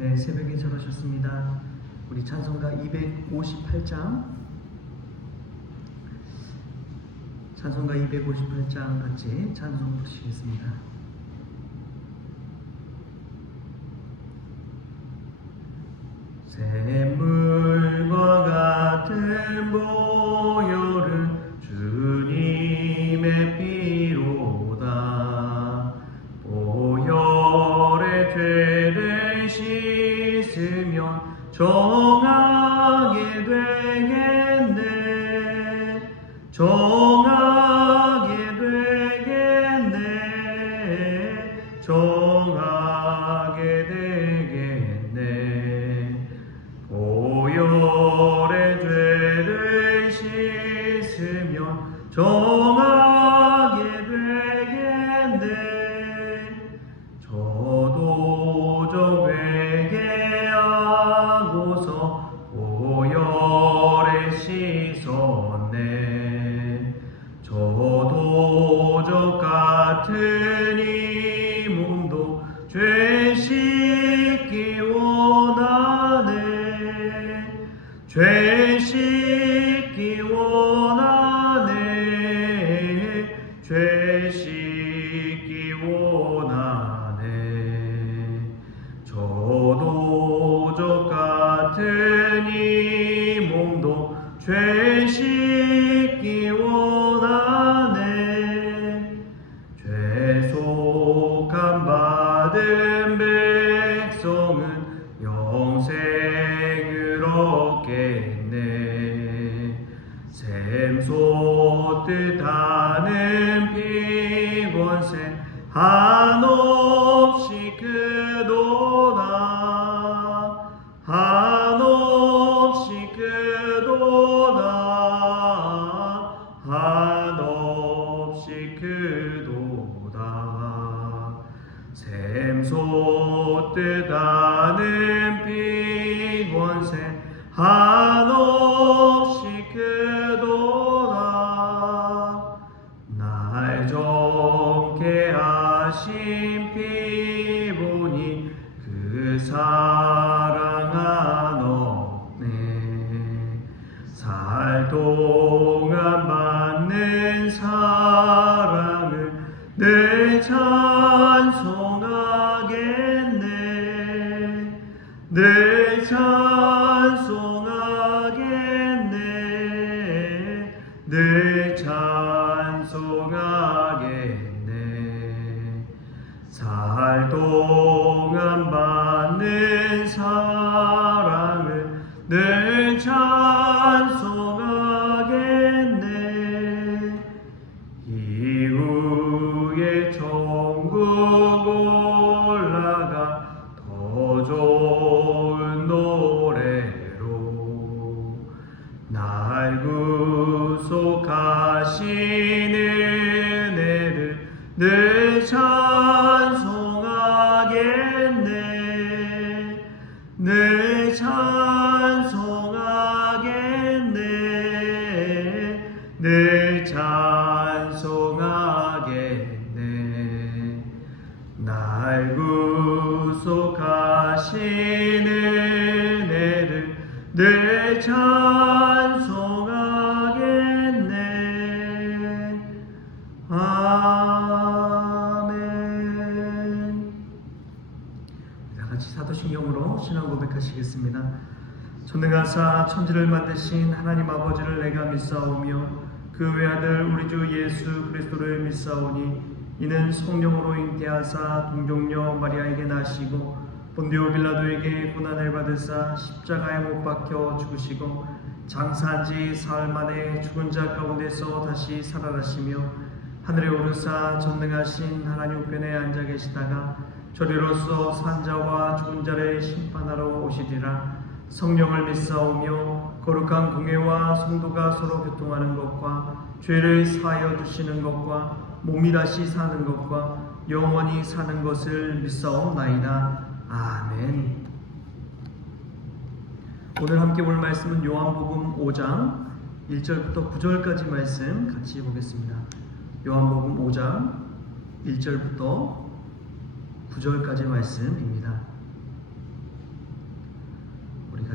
네, 새벽에 전하셨습니다. 우리 찬송가 258장 같이 찬송 부르시겠습니다. 샘물과 같은 보혈은 주님의 피로다. 보혈의 죄를 씻으면 정하게 되겠네. 정하게 되겠네. 정하게 되겠네. 보혈의 죄를 씻으면 정하게 되겠네. 저도 저 회개하고서 보혈에 씻었네. 저도 저 같은 이 몸도 죄 씻기 원하네. 죄 씻기 원하네. 죄 씻기 원하네. 저도 저 같은 이 몸도 죄 씻기 원하네. 죄속함 받은 백성은 영생을 얻겠네. 샘솟듯 하는 피권세 한없이 크도다. 한없이 크도다. 한없이 크도다. 샘솟듯 하는 피권세 한없이 크도다. 날 정케 하신 피 보니 그 사랑 한없네. 살 동안 받는 사랑을 늘 찬송하겠네. 늘 찬송하겠네. 늘 찬송하겠네. 살 동안 받는 사랑을 늘 찬송하겠네. 이후에 천국 올라가 더 좋은 노래로 날 구속하신 은혜를 늘 찬송하겠네. 늘 찬송하겠네. 늘 찬송하겠네. 날 구속하신 은혜를 늘 찬송하겠네. 아멘. 다 같이 사도신경으로 신앙 고백하시겠습니다. 전능하사 천지를 만드신 하나님 아버지를 내가 믿사오며 그 외아들 우리 주 예수 그리스도를 믿사오니 이는 성령으로 잉태하사 동정녀 마리아에게 나시고 본디오 빌라도에게 고난을 받으사 십자가에 못 박혀 죽으시고 장사한 지 사흘 만에 죽은 자 가운데서 다시 살아나시며 하늘에 오르사 전능하신 하나님 우편에 앉아 계시다가 저리로서 산자와 죽은 자를 심판하러 오시리라. 성령을 믿사오며 거룩한 공회와 성도가 서로 교통하는 것과 죄를 사하여 주시는 것과 몸이 다시 사는 것과 영원히 사는 것을 믿사옵나이다. 아멘. 오늘 함께 볼 말씀은 요한복음 5장 1절부터 9절까지 말씀 같이 보겠습니다. 요한복음 5장 1절부터 9절까지 말씀입니다.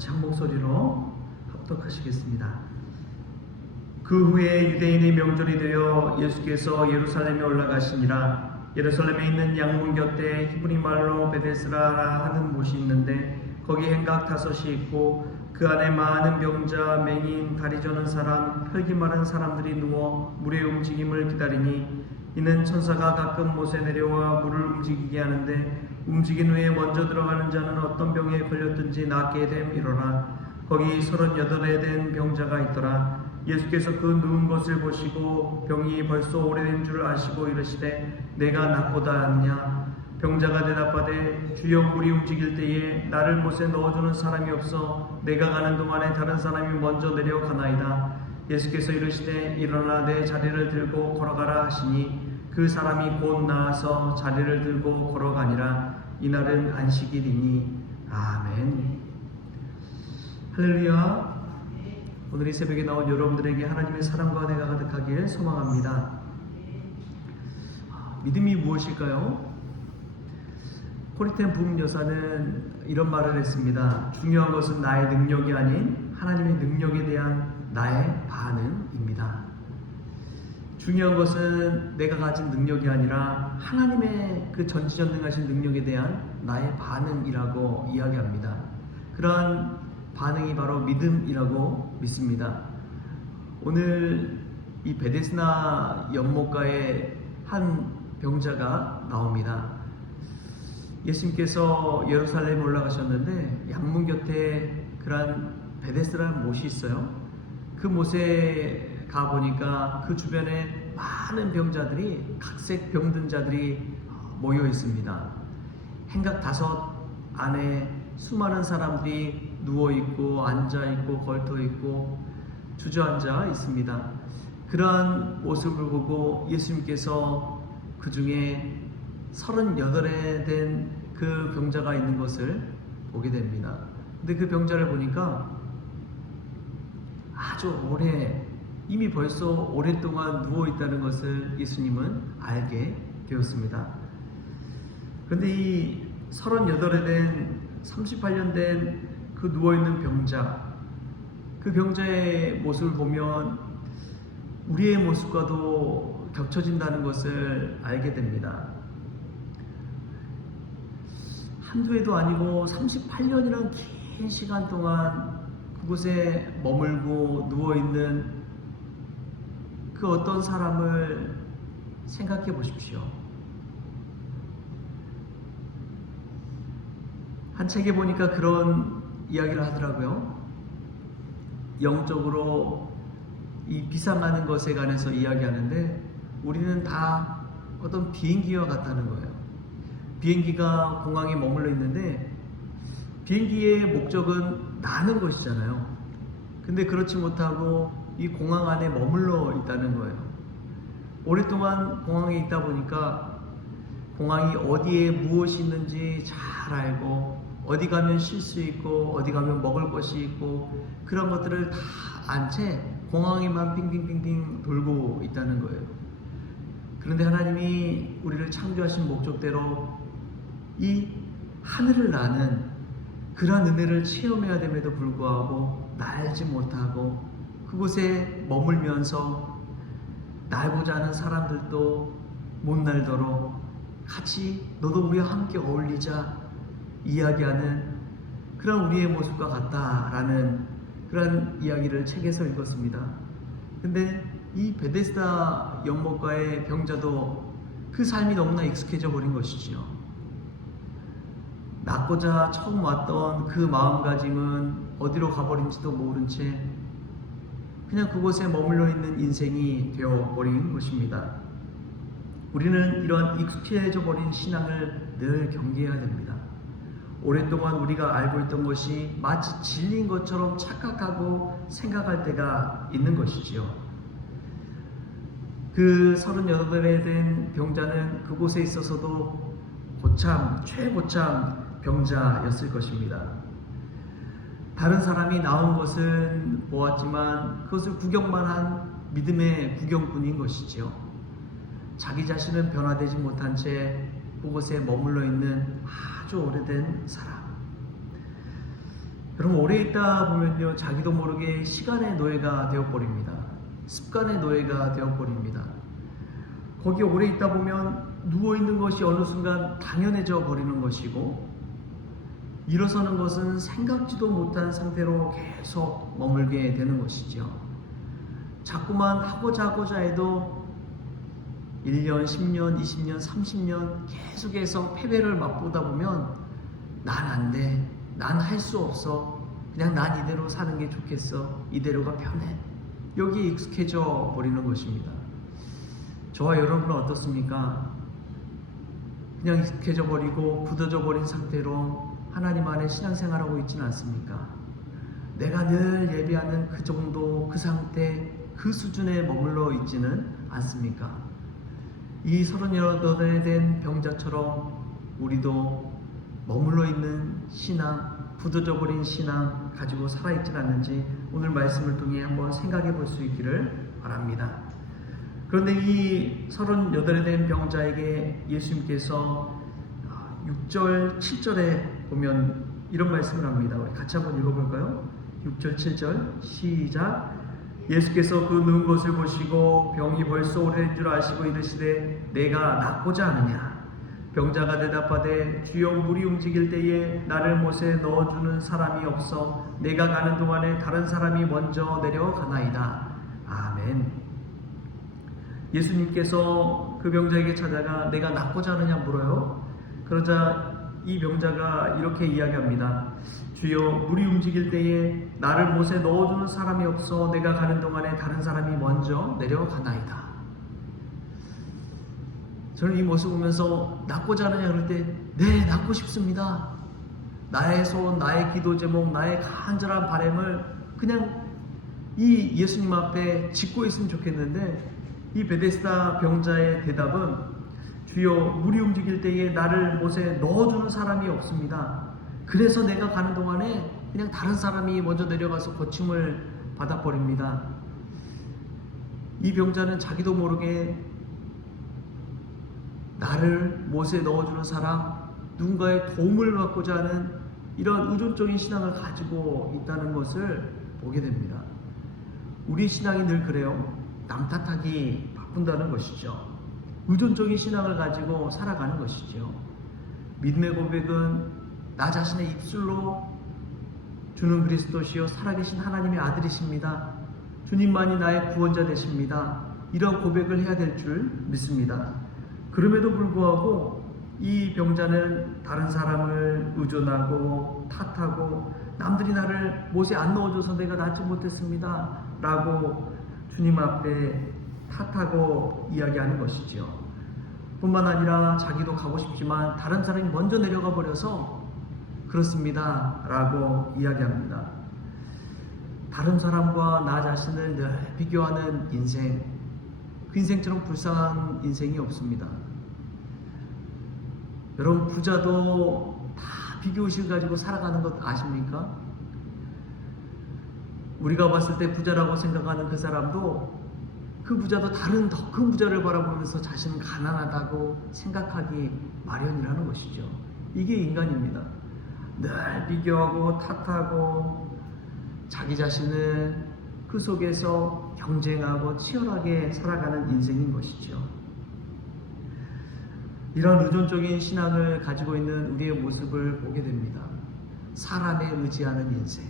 같이 한 목소리로 합독하시겠습니다. 그 후에 유대인의 명절이 되어 예수께서 예루살렘에 올라가시니라. 예루살렘에 있는 양문 곁에 히브리 말로 베데스라라 하는 못이 있는데 거기 행각 5이 있고 그 안에 많은 병자, 맹인, 다리 저는 사람, 혈기 마른 사람들이 누워 물의 움직임을 기다리니 이는 천사가 가끔 못에 내려와 물을 움직이게 하는데 움직인 후에 먼저 들어가는 자는 어떤 병에 걸렸든지 낫게 됨이로라. 거기 38에 된 병자가 있더라. 예수께서 그 누운 것을 보시고 병이 벌써 오래된 줄 아시고 이르시되 내가 낫고다 하느냐. 병자가 대답하되 주여 물이 움직일 때에 나를 못에 넣어주는 사람이 없어 내가 가는 동안에 다른 사람이 먼저 내려가나이다. 예수께서 이르시되 일어나 내 자리를 들고 걸어가라 하시니 그 사람이 곧 나아서 자리를 들고 걸어가니라. 이날은 안식일이니. 아멘. 할렐루야. 오늘 이 새벽에 나온 여러분들에게 하나님의 사랑과 은혜가 가득하길 소망합니다. 믿음이 무엇일까요? 코리텐 부흥여사는 이런 말을 했습니다. 중요한 것은 나의 능력이 아닌 하나님의 능력에 대한 나의 반응입니다. 중요한 것은 내가 가진 능력이 아니라 하나님의 그 전지전능하신 능력에 대한 나의 반응이라고 이야기합니다. 그러한 반응이 바로 믿음이라고 믿습니다. 오늘 이 베데스다 연못가에 한 병자가 나옵니다. 예수님께서 예루살렘에 올라가셨는데 양문 곁에 그러한 베데스다라는 못이 있어요. 그 못에 가보니까 그 주변에 많은 병자들이, 각색 병든 자들이 모여 있습니다. 행각 5 안에 수많은 사람들이 누워있고 앉아있고 걸터있고 주저앉아 있습니다. 그러한 모습을 보고 예수님께서 그 중에 38에 된 그 병자가 있는 것을 보게 됩니다. 근데 그 병자를 보니까 아주 오래, 이미 벌써 오랫동안 누워있다는 것을 예수님은 알게 되었습니다. 그런데 이 38에 된 38년 된 그 누워있는 병자, 그 병자의 모습을 보면 우리의 모습과도 겹쳐진다는 것을 알게 됩니다. 한두 해도 아니고 38년이란 긴 시간 동안 그곳에 머물고 누워있는 그 어떤 사람을 생각해 보십시오. 한 책에 보니까 그런 이야기를 하더라고요. 영적으로 이 비상하는 것에 관해서 이야기하는데 우리는 다 어떤 비행기와 같다는 거예요. 비행기가 공항에 머물러 있는데 비행기의 목적은 나는 것이잖아요. 근데 그렇지 못하고 이 공항 안에 머물러 있다는 거예요. 오랫동안 공항에 있다 보니까 공항이 어디에 무엇이 있는지 잘 알고 어디 가면 쉴 수 있고 어디 가면 먹을 것이 있고 그런 것들을 다 안 채 공항에만 빙빙빙빙 돌고 있다는 거예요. 그런데 하나님이 우리를 창조하신 목적대로 이 하늘을 나는 그러한 은혜를 체험해야 됨에도 불구하고 날지 못하고 그곳에 머물면서 날고자 하는 사람들도 못 날도록 같이 너도 우리와 함께 어울리자 이야기하는 그런 우리의 모습과 같다라는 그런 이야기를 책에서 읽었습니다. 근데 이 베데스다 연못가의 병자도 그 삶이 너무나 익숙해져 버린 것이지요. 낫고자 처음 왔던 그 마음가짐은 어디로 가버린지도 모른 채 그냥 그곳에 머물러 있는 인생이 되어버린 것입니다. 우리는 이런 익숙해져 버린 신앙을 늘 경계해야 됩니다. 오랫동안 우리가 알고 있던 것이 마치 진리인 것처럼 착각하고 생각할 때가 있는 것이지요. 그 38에 된 병자는 그곳에 있어서도 고참, 최고참 병자였을 것입니다. 다른 사람이 나온 것은 보았지만 그것을 구경만 한 믿음의 구경꾼인 것이지요. 자기 자신은 변화되지 못한 채 그곳에 머물러 있는 아주 오래된 사람. 여러분, 오래 있다 보면요, 자기도 모르게 시간의 노예가 되어버립니다. 습관의 노예가 되어버립니다. 거기에 오래 있다 보면 누워있는 것이 어느 순간 당연해져 버리는 것이고, 일어서는 것은 생각지도 못한 상태로 계속 머물게 되는 것이죠. 자꾸만 하고자 해도 1년, 10년, 20년, 30년 계속해서 패배를 맛보다 보면 난 안 돼, 난 할 수 없어, 그냥 난 이대로 사는 게 좋겠어, 이대로가 편해, 여기에 익숙해져 버리는 것입니다. 저와 여러분은 어떻습니까? 그냥 익숙해져 버리고 굳어져 버린 상태로 하나님 안에 신앙생활하고 있지는 않습니까? 내가 늘 예배하는 그 정도, 그 상태, 그 수준에 머물러 있지는 않습니까? 이 38에 된 병자처럼 우리도 머물러 있는 신앙, 굳어져 버린 신앙 가지고 살아있지는 않는지 오늘 말씀을 통해 한번 생각해 볼 수 있기를 바랍니다. 그런데 이 38에 된 병자에게 예수님께서 6절, 7절에 보면 이런 말씀을 합니다. 우리 같이 한번 읽어볼까요? 6절, 7절 시작. 예수께서 그 누운 것을 보시고 병이 벌써 오래된 줄 아시고 이르시되 내가 낫고자 하느냐? 병자가 대답하되 주여, 물이 움직일 때에 나를 못에 넣어주는 사람이 없어 내가 가는 동안에 다른 사람이 먼저 내려가나이다. 아멘. 예수님께서 그 병자에게 찾아가 내가 낫고자 하느냐 물어요. 그러자 이 병자가 이렇게 이야기합니다. 주여, 물이 움직일 때에 나를 못에 넣어주는 사람이 없어 내가 가는 동안에 다른 사람이 먼저 내려가나이다. 저는 이 모습 보면서 낫고자 하느냐 그럴 때 네, 낫고 싶습니다. 나의 소원, 나의 기도 제목, 나의 간절한 바람을 그냥 이 예수님 앞에 짓고 있으면 좋겠는데, 이 베데스다 병자의 대답은 주여, 물이 움직일 때에 나를 못에 넣어주는 사람이 없습니다. 그래서 내가 가는 동안에 그냥 다른 사람이 먼저 내려가서 고침을 받아버립니다. 이 병자는 자기도 모르게 나를 못에 넣어주는 사람, 누군가의 도움을 받고자 하는 이런 의존적인 신앙을 가지고 있다는 것을 보게 됩니다. 우리 신앙이 늘 그래요. 남 탓하기 바쁜다는 것이죠. 의존적인 신앙을 가지고 살아가는 것이죠. 믿음의 고백은 나 자신의 입술로 주는 그리스도시요 살아계신 하나님의 아들이십니다, 주님만이 나의 구원자 되십니다, 이런 고백을 해야 될 줄 믿습니다. 그럼에도 불구하고 이 병자는 다른 사람을 의존하고 탓하고 남들이 나를 못에 안 넣어줘서 내가 낫지 못했습니다 라고 주님 앞에 탓하고 이야기하는 것이죠. 뿐만 아니라 자기도 가고 싶지만 다른 사람이 먼저 내려가 버려서 그렇습니다 라고 이야기합니다. 다른 사람과 나 자신을 늘 비교하는 인생, 그 인생처럼 불쌍한 인생이 없습니다. 여러분, 부자도 다 비교의식을 가지고 살아가는 것 아십니까? 우리가 봤을 때 부자라고 생각하는 그 사람도, 그 부자도 다른 더 큰 부자를 바라보면서 자신은 가난하다고 생각하기 마련이라는 것이죠. 이게 인간입니다. 늘 비교하고 탓하고 자기 자신을 그 속에서 경쟁하고 치열하게 살아가는 인생인 것이죠. 이런 의존적인 신앙을 가지고 있는 우리의 모습을 보게 됩니다. 사람에 의지하는 인생,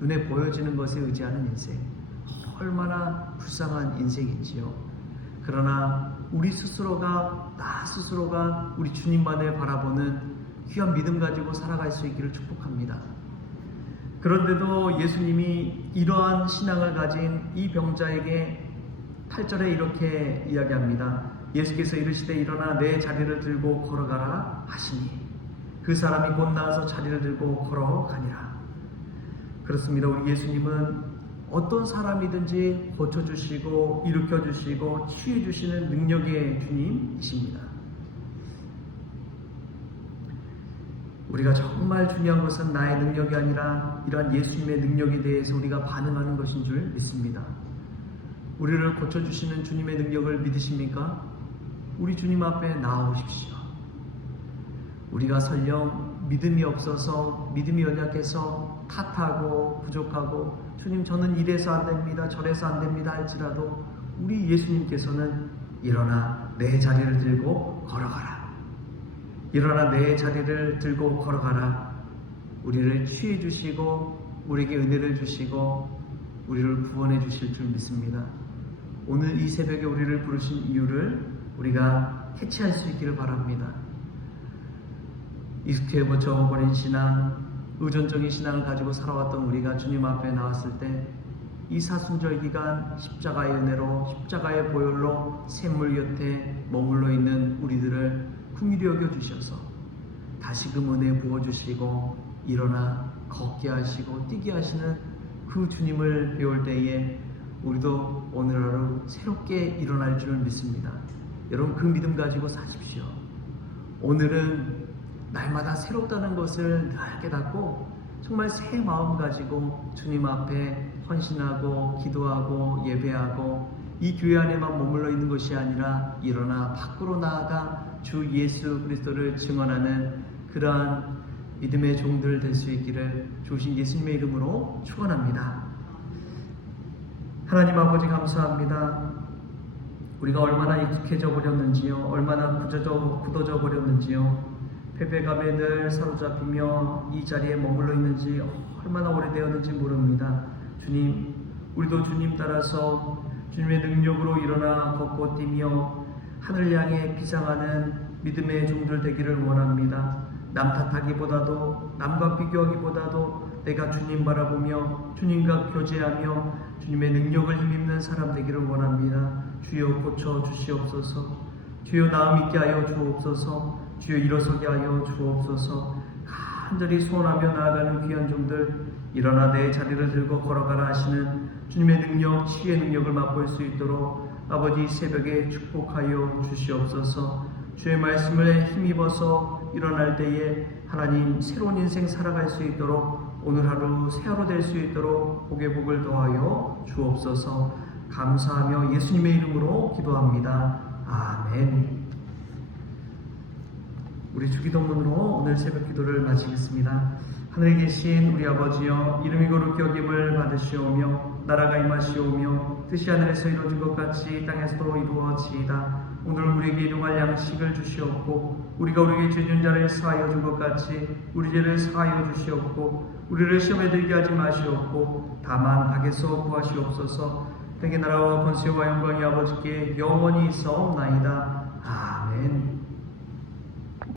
눈에 보여지는 것에 의지하는 인생, 얼마나 불쌍한 인생인지요. 그러나 우리 스스로가, 나 스스로가 우리 주님만을 바라보는 귀한 믿음 가지고 살아갈 수 있기를 축복합니다. 그런데도 예수님이 이러한 신앙을 가진 이 병자에게 8절에 이렇게 이야기합니다. 예수께서 이르시되 일어나 내 자리를 들고 걸어가라 하시니 그 사람이 곧 나와서 자리를 들고 걸어가니라. 그렇습니다. 우리 예수님은 어떤 사람이든지 고쳐주시고 일으켜주시고 치유해주시는 능력의 주님이십니다. 우리가 정말 중요한 것은 나의 능력이 아니라 이러한 예수님의 능력에 대해서 우리가 반응하는 것인 줄 믿습니다. 우리를 고쳐주시는 주님의 능력을 믿으십니까? 우리 주님 앞에 나아오십시오. 우리가 설령 믿음이 없어서, 믿음이 연약해서 탓하고 부족하고 주님 저는 이래서 안 됩니다, 저래서 안 됩니다 할지라도 우리 예수님께서는 일어나 내 자리를 들고 걸어가라, 일어나 내 자리를 들고 걸어가라, 우리를 취해 주시고 우리에게 은혜를 주시고 우리를 구원해 주실 줄 믿습니다. 오늘 이 새벽에 우리를 부르신 이유를 우리가 캐치할 수 있기를 바랍니다. 익숙해져 버린 신앙, 의존적인 신앙을 가지고 살아왔던 우리가 주님 앞에 나왔을 때 이 사순절 기간 십자가의 은혜로, 십자가의 보혈로 샘물 곁에 머물러 있는 우리들을 긍휼히 여겨 주셔서 다시금 은혜 부어주시고 일어나 걷게 하시고 뛰게 하시는 그 주님을 배울 때에 우리도 오늘 하루 새롭게 일어날 줄 믿습니다. 여러분 그 믿음 가지고 사십시오. 오늘은 날마다 새롭다는 것을 늘 깨닫고 정말 새 마음 가지고 주님 앞에 헌신하고 기도하고 예배하고 이 교회 안에만 머물러 있는 것이 아니라 일어나 밖으로 나아가 주 예수 그리스도를 증언하는 그러한 믿음의 종들 될 수 있기를 주신 예수님의 이름으로 축원합니다. 하나님 아버지 감사합니다. 우리가 얼마나 익숙해져 버렸는지요, 얼마나 굳어져 버렸는지요, 패배감에 늘 사로잡히며 이 자리에 머물러 있는지 얼마나 오래되었는지 모릅니다. 주님, 우리도 주님 따라서 주님의 능력으로 일어나 걷고 뛰며 하늘 향해 비상하는 믿음의 종들 되기를 원합니다. 남 탓하기보다도, 남과 비교하기보다도 내가 주님 바라보며 주님과 교제하며 주님의 능력을 힘입는 사람 되기를 원합니다. 주여 고쳐 주시옵소서. 주여 나음 있게 하여 주옵소서. 주여 일어서게 하여 주옵소서. 간절히 소원하며 나아가는 귀한 종들, 일어나 내 자리를 들고 걸어가라 하시는 주님의 능력, 치유의 능력을 맛볼 수 있도록 아버지 새벽에 축복하여 주시옵소서. 주의 말씀을 힘입어서 일어날 때에 하나님 새로운 인생 살아갈 수 있도록 오늘 하루 새 하루 될 수 있도록 복의 복을 더하여 주옵소서. 감사하며 예수님의 이름으로 기도합니다. 아멘. 우리 주기도문으로 오늘 새벽 기도를 마치겠습니다. 하늘에 계신 우리 아버지여, 이름이 거룩히 여김을 받으시오며 나라가 임하시오며 뜻이 하늘에서 이루어진 것 같이 땅에서도 이루어지이다. 오늘 우리에게 일용할 양식을 주시옵고 우리가 우리에게 죄 지은 자를 사하여 준 것 같이 우리 죄를 사하여 주시옵고 우리를 시험에 들게 하지 마시옵고 다만 악에서 구하시옵소서. 땅의 나라와 권세와 영광이 아버지께 영원히 있사옵나이다. 아멘.